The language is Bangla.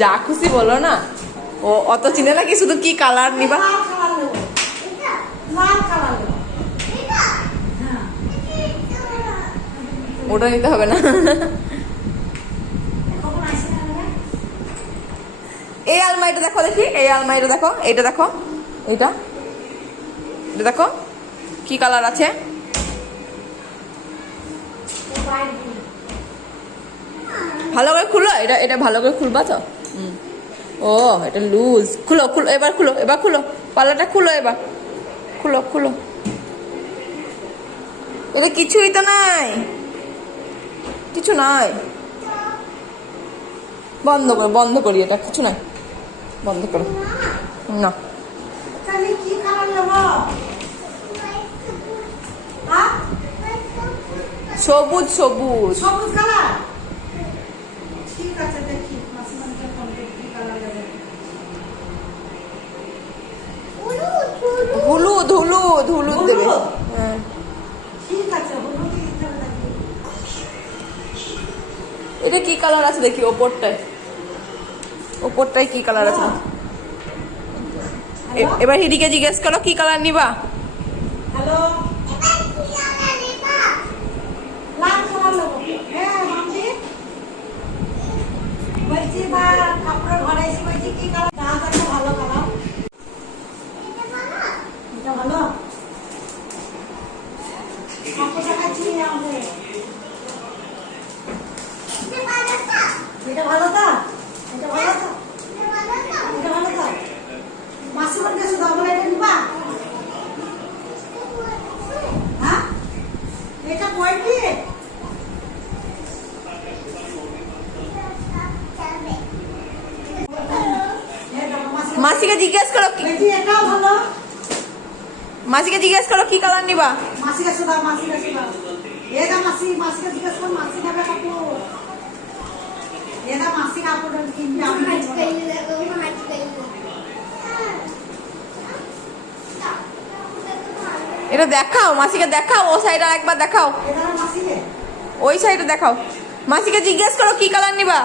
যা খুশি বলো না, ও অত চিনে নাকি শুধু কি কালার নিবা। ওটা নিতে হবে না। এই আলমারিটা দেখো দেখি, এই আলমারিটা দেখো, এইটা দেখো, এইটা এটা দেখো কি কালার আছে। ভালো করে খুলো, এটা এটা ভালো করে খুলবা তো। ও এটা লুজ, খুলো খুলো এবার, খুলো এবার, খুলো পাল্লাটা খুলো এবার, খুলো খুলো। এটা কিছুই তো নাই, কিছু নাই। বন্ধ করো, বন্ধ করি, এটা কিছু নাই, বন্ধ করো না। সবুজ সবুজ সবুজ কালার, ঠিক আছে দেখি মাসিমাকে ফোন করে কি কালার লাগে। হলুদ হলুদ হলুদ দেবে। হ্যাঁ ঠিক আছে, হলুদ দিতে হবে নাকি? এটা কি কালার আছে দেখি, ওপরটায়, ওপরটায় কি কালার আছে। এবার হিডিকে জিজ্ঞেস করো কি কালার নিবা। হ্যালো, লাল কালার নেবো। হ্যাঁ মামজি বলছি, বা কাপড়ের ঘরে এসে বলছি কি কালার, না একটা ভালো কালার, এটা ভালো কাপড় দেখাচ্ছি আমাদের। এটা ভালো তো, এটা ভালো তো, এটা ভালো তো। মাসিমার কাছে ডবল এটা নিবা? হ্যাঁ এটা কয়টি? মাসিকে জিজ্ঞেস করো কি, এটাও ভালো। মাসিকে জিজ্ঞেস করো কি কালার নিবা। মাসি কাছে দাও, মাসি কাছে দাও। এটা মাসি, মাসিকে জিজ্ঞেস কর, মাসি নেবে কাপড়। এটা মাসি কাপড় কিনবে, আমি এটা দেখাও, মাসিকে দেখাও, ও সাইড আর একবার দেখাও, এটা মাসিকে ওই সাইডে দেখাও। মাসিকে জিজ্ঞেস করো কি কালার নিবা।